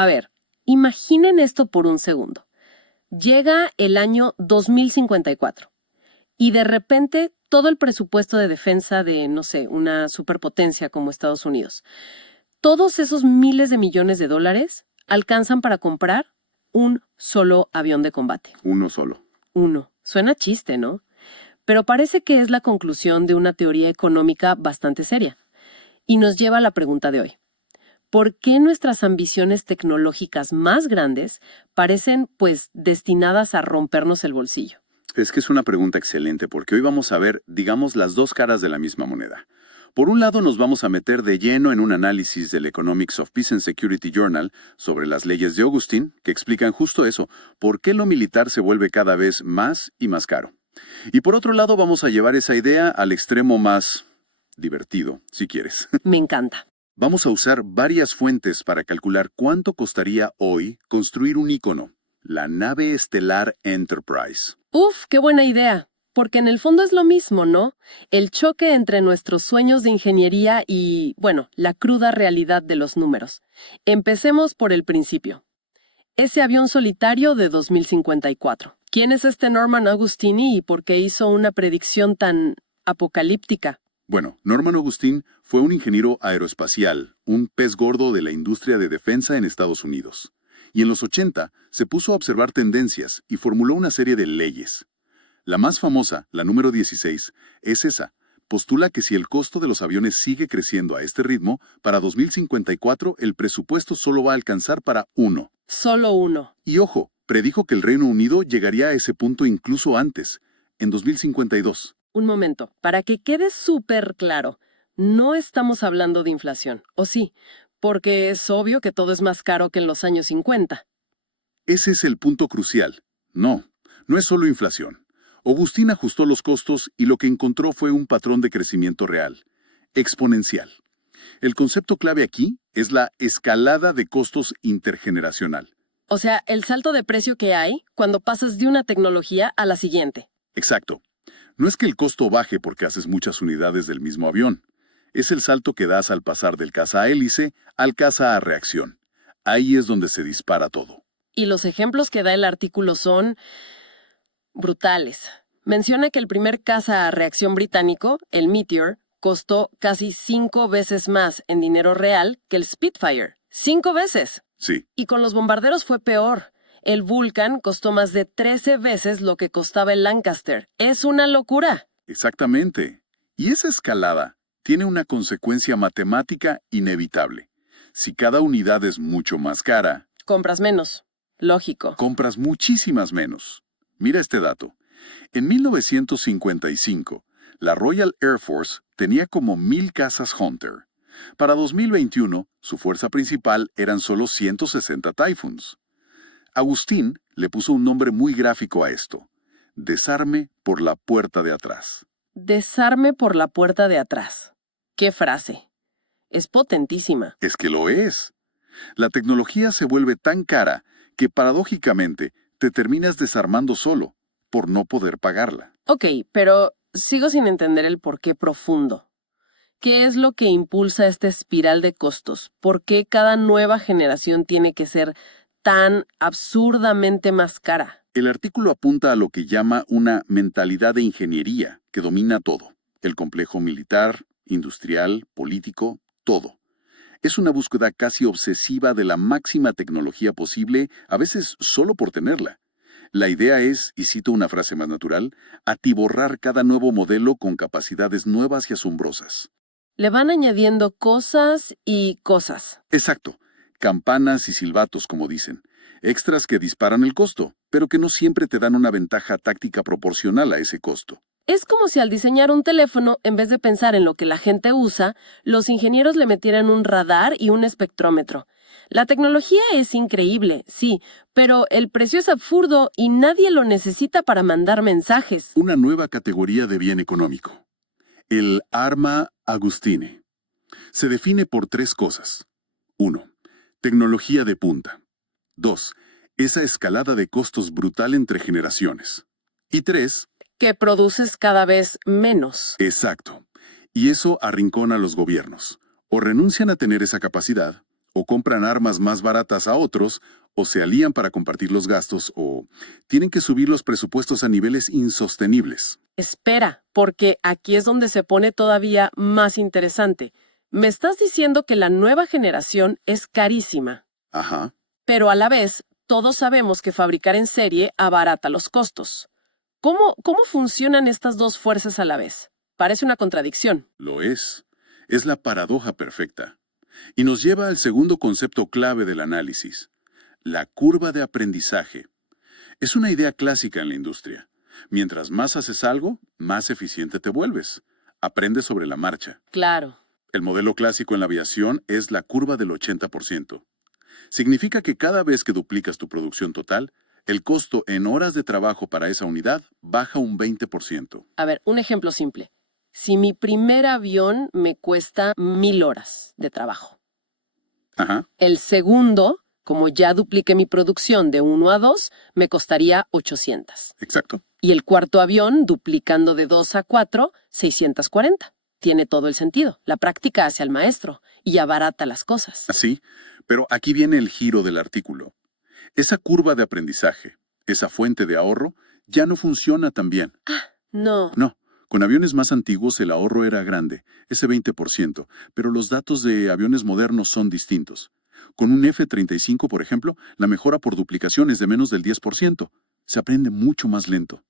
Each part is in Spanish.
A ver, imaginen esto por un segundo. Llega el año 2054 y de repente todo el presupuesto de defensa de, no sé, una superpotencia como Estados Unidos, todos esos miles de millones de dólares alcanzan para comprar un solo avión de combate. Uno solo. Uno. Suena chiste, ¿no? Pero parece que es la conclusión de una teoría económica bastante seria. Y nos lleva a la pregunta de hoy. ¿Por qué nuestras ambiciones tecnológicas más grandes parecen, pues, destinadas a rompernos el bolsillo? Es que es una pregunta excelente porque hoy vamos a ver, digamos, las dos caras de la misma moneda. Por un lado, nos vamos a meter de lleno en un análisis del Economics of Peace and Security Journal sobre las leyes de Augustine, que explican justo eso, por qué lo militar se vuelve cada vez más y más caro. Y por otro lado, vamos a llevar esa idea al extremo más divertido, si quieres. Me encanta. Vamos a usar varias fuentes para calcular cuánto costaría hoy construir un ícono, la nave estelar Enterprise. ¡Uf, qué buena idea! Porque en el fondo es lo mismo, ¿no? El choque entre nuestros sueños de ingeniería y, bueno, la cruda realidad de los números. Empecemos por el principio. Ese avión solitario de 2054. ¿Quién es este Norman Augustini y por qué hizo una predicción tan apocalíptica? Bueno, Norman Augustine fue un ingeniero aeroespacial, un pez gordo de la industria de defensa en Estados Unidos. Y en los 80 se puso a observar tendencias y formuló una serie de leyes. La más famosa, la número 16, es esa. Postula que si el costo de los aviones sigue creciendo a este ritmo, para 2054 el presupuesto solo va a alcanzar para uno. Solo uno. Y ojo, predijo que el Reino Unido llegaría a ese punto incluso antes, en 2052. Un momento, para que quede súper claro, no estamos hablando de inflación, ¿o sí? Porque es obvio que todo es más caro que en los años 50. Ese es el punto crucial. No, no es solo inflación. Augustine ajustó los costos y lo que encontró fue un patrón de crecimiento real, exponencial. El concepto clave aquí es la escalada de costos intergeneracional. O sea, el salto de precio que hay cuando pasas de una tecnología a la siguiente. Exacto. No es que el costo baje porque haces muchas unidades del mismo avión. Es el salto que das al pasar del caza a hélice al caza a reacción. Ahí es donde se dispara todo. Y los ejemplos que da el artículo son brutales. Menciona que el primer caza a reacción británico, el Meteor, costó casi 5 veces más en dinero real que el Spitfire. ¡5 veces! Sí. Y con los bombarderos fue peor. El Vulcan costó más de 13 veces lo que costaba el Lancaster. ¡Es una locura! Exactamente. Y esa escalada tiene una consecuencia matemática inevitable. Si cada unidad es mucho más cara, Compras menos. Lógico. compras muchísimas menos. Mira este dato. En 1955, la Royal Air Force tenía como 1000 cazas Hunter. Para 2021, su fuerza principal eran solo 160 Typhoons. Agustín le puso un nombre muy gráfico a esto: desarme por la puerta de atrás. Desarme por la puerta de atrás. ¡Qué frase! Es potentísima. Es que lo es. La tecnología se vuelve tan cara que paradójicamente te terminas desarmando solo por no poder pagarla. Ok, pero sigo sin entender el porqué profundo. ¿Qué es lo que impulsa esta espiral de costos? ¿Por qué cada nueva generación tiene que ser tan absurdamente más cara? El artículo apunta a lo que llama una mentalidad de ingeniería que domina todo: el complejo militar, industrial, político, todo. Es una búsqueda casi obsesiva de la máxima tecnología posible, a veces solo por tenerla. La idea es, y cito una frase más natural, atiborrar cada nuevo modelo con capacidades nuevas y asombrosas. Le van añadiendo cosas y cosas. Exacto. Campanas y silbatos, como dicen. Extras que disparan el costo, pero que no siempre te dan una ventaja táctica proporcional a ese costo. Es como si al diseñar un teléfono, en vez de pensar en lo que la gente usa, los ingenieros le metieran un radar y un espectrómetro. La tecnología es increíble, sí, pero el precio es absurdo y nadie lo necesita para mandar mensajes. Una nueva categoría de bien económico: el arma Agustine. Se define por 3 cosas. 1. Tecnología de punta. 2. Esa escalada de costos brutal entre generaciones. Y 3. Que produces cada vez menos. Exacto. Y eso arrincona a los gobiernos. O renuncian a tener esa capacidad, o compran armas más baratas a otros, o se alían para compartir los gastos, o tienen que subir los presupuestos a niveles insostenibles. Espera, porque aquí es donde se pone todavía más interesante. Me estás diciendo que la nueva generación es carísima, Ajá. pero a la vez todos sabemos que fabricar en serie abarata los costos. ¿Cómo funcionan estas dos fuerzas a la vez? Parece una contradicción. Lo es. Es la paradoja perfecta. Y nos lleva al segundo concepto clave del análisis, la curva de aprendizaje. Es una idea clásica en la industria. Mientras más haces algo, más eficiente te vuelves. Aprendes sobre la marcha. Claro. El modelo clásico en la aviación es la curva del 80%. Significa que cada vez que duplicas tu producción total, el costo en horas de trabajo para esa unidad baja un 20%. A ver, un ejemplo simple. Si mi primer avión me cuesta 1000 horas de trabajo, Ajá, el segundo, como ya dupliqué mi producción de 1 a 2, me costaría 800. exacto. Y el cuarto avión, duplicando de 2 a 4, 640. Tiene todo el sentido. La práctica hace al maestro y abarata las cosas. Así, pero aquí viene el giro del artículo. Esa curva de aprendizaje, esa fuente de ahorro, ya no funciona tan bien. No. No, con aviones más antiguos el ahorro era grande, ese 20%, pero los datos de aviones modernos son distintos. Con un F-35, por ejemplo, la mejora por duplicación es de menos del 10%. Se aprende mucho más lento.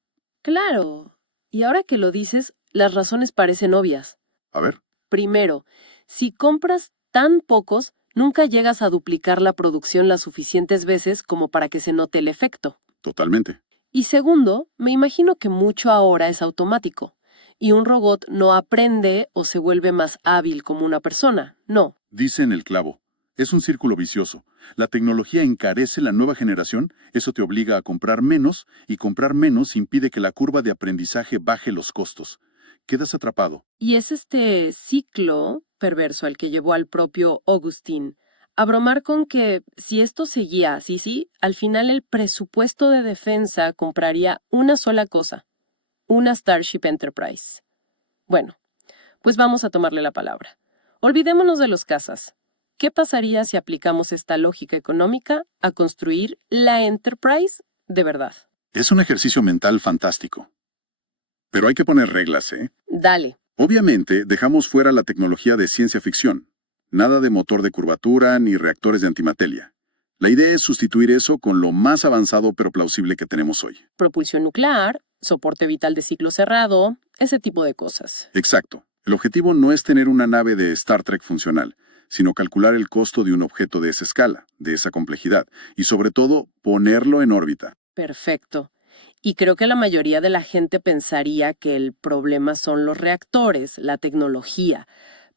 Claro. Y ahora que lo dices, las razones parecen obvias. A ver, Primero, si compras tan pocos, nunca llegas a duplicar la producción las suficientes veces como para que se note el efecto. totalmente. Y segundo, me imagino que mucho ahora es automático, y un robot no aprende o se vuelve más hábil como una persona, no. Dice en el clavo. Es un círculo vicioso. La tecnología encarece la nueva generación, eso te obliga a comprar menos, y comprar menos impide que la curva de aprendizaje baje los costos. Quedas atrapado. Y es este ciclo perverso el que llevó al propio Augustin a bromar con que si esto seguía así, al final el presupuesto de defensa compraría una sola cosa, una Starship Enterprise. Bueno, pues vamos a tomarle la palabra. Olvidémonos de los cazas. ¿Qué pasaría si aplicamos esta lógica económica a construir la Enterprise de verdad? Es un ejercicio mental fantástico. Pero hay que poner reglas, ¿eh? Dale. Obviamente, dejamos fuera la tecnología de ciencia ficción. Nada de motor de curvatura ni reactores de antimateria. La idea es sustituir eso con lo más avanzado pero plausible que tenemos hoy. Propulsión nuclear, soporte vital de ciclo cerrado, ese tipo de cosas. Exacto. El objetivo no es tener una nave de Star Trek funcional, sino calcular el costo de un objeto de esa escala, de esa complejidad, y sobre todo, ponerlo en órbita. Perfecto. Y creo que la mayoría de la gente pensaría que el problema son los reactores, la tecnología,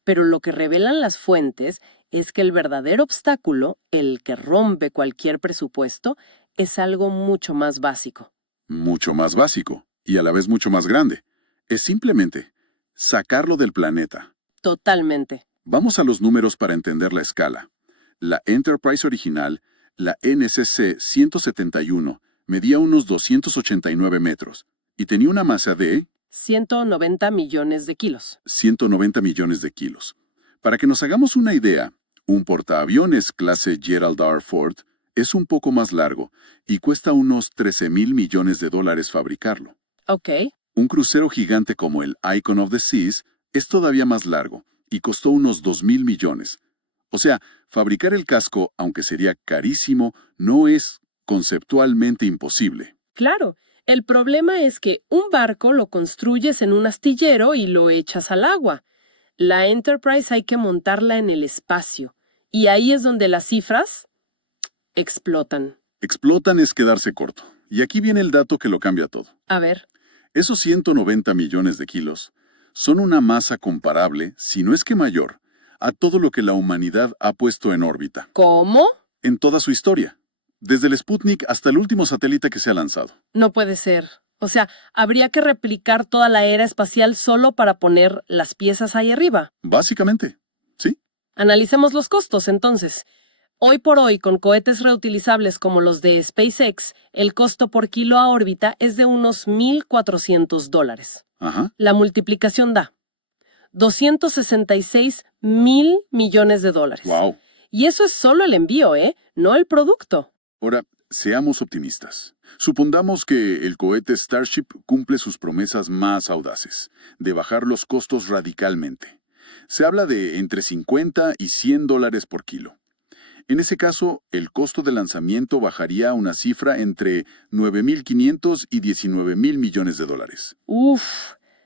pero lo que revelan las fuentes es que el verdadero obstáculo, el que rompe cualquier presupuesto, es algo mucho más básico. Mucho más básico, y a la vez mucho más grande. Es simplemente sacarlo del planeta. Totalmente. Vamos a los números para entender la escala. La Enterprise original, la NSC-171, medía unos 289 metros y tenía una masa de 190 millones de kilos. 190 millones de kilos. Para que nos hagamos una idea, un portaaviones clase Gerald R. Ford es un poco más largo y cuesta unos 13,000 millones de dólares fabricarlo. Ok. Un crucero gigante como el Icon of the Seas es todavía más largo y costó unos 2,000 millones. O sea, fabricar el casco, aunque sería carísimo, no es conceptualmente imposible. Claro. El problema es que un barco lo construyes en un astillero y lo echas al agua. La Enterprise hay que montarla en el espacio. Y ahí es donde las cifras explotan. Explotan es quedarse corto. Y aquí viene el dato que lo cambia todo. A ver, Esos 190 millones de kilos son una masa comparable, si no es que mayor, a todo lo que la humanidad ha puesto en órbita, ¿cómo? en toda su historia, desde el Sputnik hasta el último satélite que se ha lanzado. No puede ser. O sea, habría que replicar toda la era espacial solo para poner las piezas ahí arriba. Básicamente, ¿sí? Analicemos los costos, entonces. Hoy por hoy, con cohetes reutilizables como los de SpaceX, el costo por kilo a órbita es de unos $1,400. Ajá. La multiplicación da 266 mil millones de dólares. Wow. Y eso es solo el envío, ¿eh? No el producto. Ahora, seamos optimistas. Supondamos que el cohete Starship cumple sus promesas más audaces, de bajar los costos radicalmente. Se habla de entre 50 y $100 por kilo. En ese caso, el costo de lanzamiento bajaría a una cifra entre 9.500 y 19.000 millones de dólares. Uf,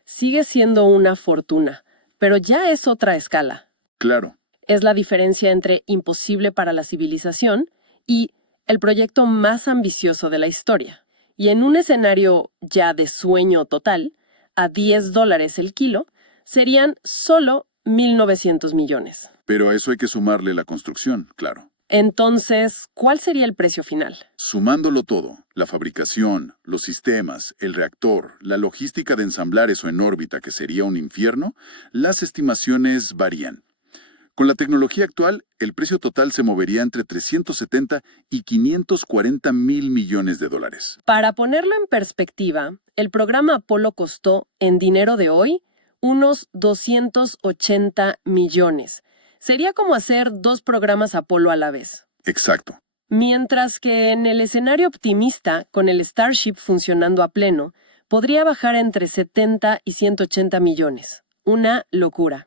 sigue siendo una fortuna, pero ya es otra escala. Claro, Es la diferencia entre imposible para la civilización y el proyecto más ambicioso de la historia. Y en un escenario ya de sueño total, a $10 el kilo, serían solo 1.900 millones. pero a eso hay que sumarle la construcción, claro. Entonces, ¿cuál sería el precio final? Sumándolo todo, la fabricación, los sistemas, el reactor, la logística de ensamblar eso en órbita, que sería un infierno, las estimaciones varían. Con la tecnología actual, el precio total se movería entre 370 y 540 mil millones de dólares. Para ponerlo en perspectiva, el programa Apolo costó, en dinero de hoy, unos 280 millones. Sería como hacer 2 programas Apolo a la vez. Exacto. Mientras que en el escenario optimista, con el Starship funcionando a pleno, podría bajar entre 70 y 180 millones. Una locura.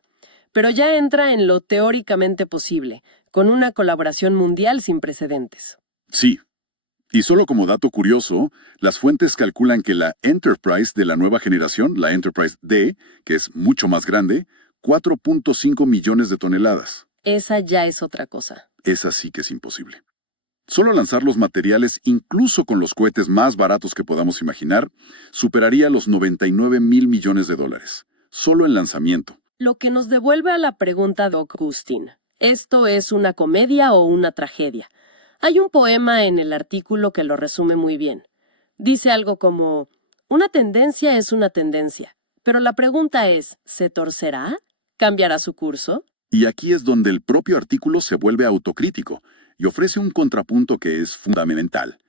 Pero ya entra en lo teóricamente posible, con una colaboración mundial sin precedentes. Sí. Y solo como dato curioso, las fuentes calculan que la Enterprise de la nueva generación, la Enterprise D, que es mucho más grande, 4.5 millones de toneladas. Esa ya es otra cosa. Esa sí que es imposible. Solo lanzar los materiales, incluso con los cohetes más baratos que podamos imaginar, superaría los 99 mil millones de dólares. Solo en lanzamiento. Lo que nos devuelve a la pregunta de Augustin. ¿Esto es una comedia o una tragedia? Hay un poema en el artículo que lo resume muy bien. Dice algo como, una tendencia es una tendencia, pero la pregunta es, ¿se torcerá? ¿Cambiará su curso? Y aquí es donde el propio artículo se vuelve autocrítico y ofrece un contrapunto que es fundamental.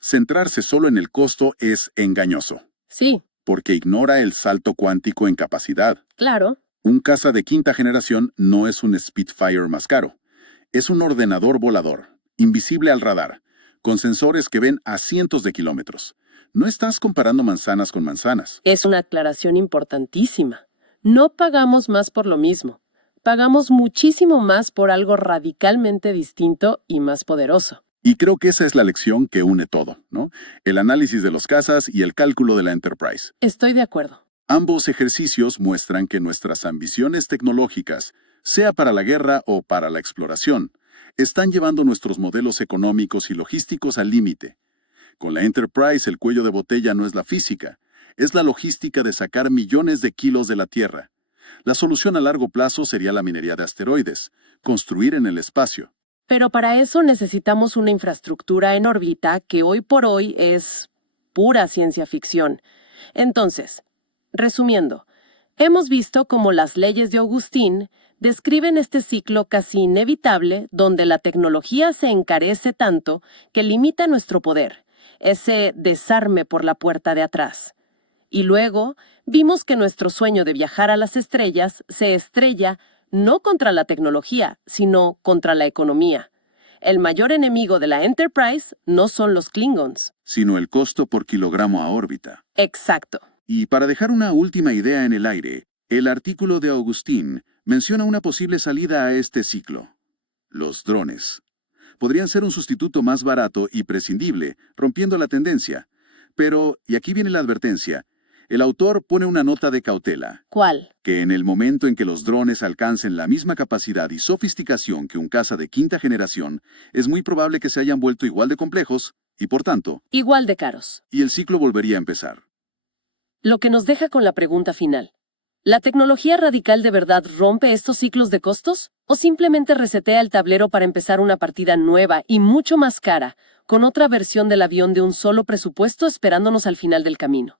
Centrarse solo en el costo es engañoso, Sí, porque ignora el salto cuántico en capacidad. claro. Un caza de quinta generación no es un Spitfire más caro. Es un ordenador volador, invisible al radar, con sensores que ven a cientos de kilómetros. No estás comparando manzanas con manzanas. Es una aclaración importantísima. No pagamos más por lo mismo. Pagamos muchísimo más por algo radicalmente distinto y más poderoso. Y creo que esa es la lección que une todo, ¿no? El análisis de los cazas y el cálculo de la Enterprise. Estoy de acuerdo. Ambos ejercicios muestran que nuestras ambiciones tecnológicas, sea para la guerra o para la exploración, están llevando nuestros modelos económicos y logísticos al límite. Con la Enterprise el cuello de botella no es la física, es la logística de sacar millones de kilos de la Tierra. La solución a largo plazo sería la minería de asteroides, construir en el espacio. Pero para eso necesitamos una infraestructura en órbita que hoy por hoy es pura ciencia ficción. Entonces, resumiendo, hemos visto cómo las leyes de Augustin describen este ciclo casi inevitable donde la tecnología se encarece tanto que limita nuestro poder, ese desarme por la puerta de atrás. Y luego vimos que nuestro sueño de viajar a las estrellas se estrella no contra la tecnología, sino contra la economía. El mayor enemigo de la Enterprise no son los Klingons. Sino el costo por kilogramo a órbita. Exacto. Y para dejar una última idea en el aire, el artículo de Augustin menciona una posible salida a este ciclo. Los drones. Podrían ser un sustituto más barato y prescindible, rompiendo la tendencia. Pero, y aquí viene la advertencia, el autor pone una nota de cautela. ¿Cuál? Que en el momento en que los drones alcancen la misma capacidad y sofisticación que un caza de quinta generación, es muy probable que se hayan vuelto igual de complejos y, por tanto, Igual de caros. y el ciclo volvería a empezar. Lo que nos deja con la pregunta final. ¿La tecnología radical de verdad rompe estos ciclos de costos? ¿O simplemente resetea el tablero para empezar una partida nueva y mucho más cara, con otra versión del avión de un solo presupuesto esperándonos al final del camino?